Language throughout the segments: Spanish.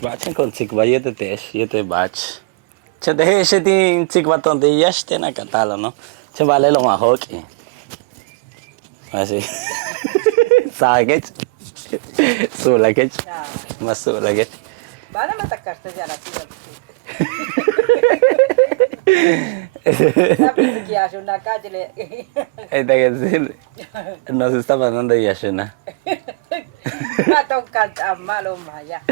bacin con cikva yete tesh, yete bach. Che de she tin cikva ton de yashte na katalo, no? Che vale lo mahoki. Así. Sakit. Sulakit. Mas sulakit. Van a matacarte ya la tía. ¿Sabes que hace una calle? Esta que decir, nos está mandando Yashuna. Va a tocar a malo maya.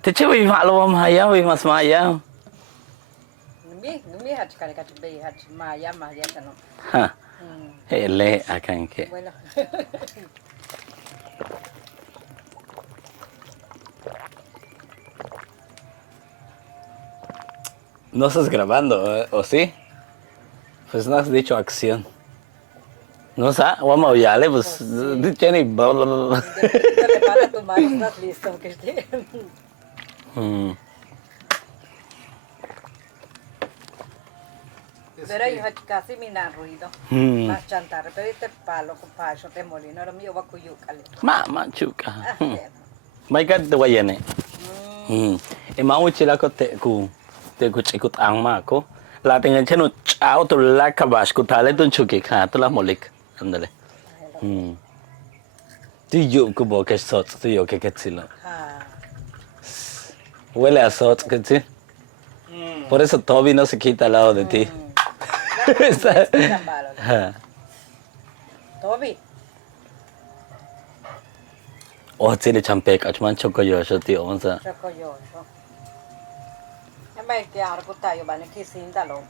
Te chevo y malo maya, y más maya. Mi hat kare kat be hat maya tano. Ha. Hele akan que. Bueno. No estás grabando, ¿o sí? Pues no has dicho acción. No sé, vamos a oírle, pues, Jenny. Te para tu mano, estás listo que esté. Pero yo casi me da ruido. Más chantar, pero este palo con paso te molino, ahora mío va a cuyucale. Ma chuka. Mai kat de wayane. E ma uchi la ko te ku chikut ang ma ko. La tengan chenu chao to la kabash ku tale tun chuki kha to la molik. Andale. Tu yo ko bo ke sot tu yo ke ketsilo. Huele a sot que sí. Por eso Toby no se quita al lado de ti. Toby. Oh, tiene champek, achman chocoyoso, tío, onza. Chocoyoso. Ya me quedaron con tallo, van a que sin dalo.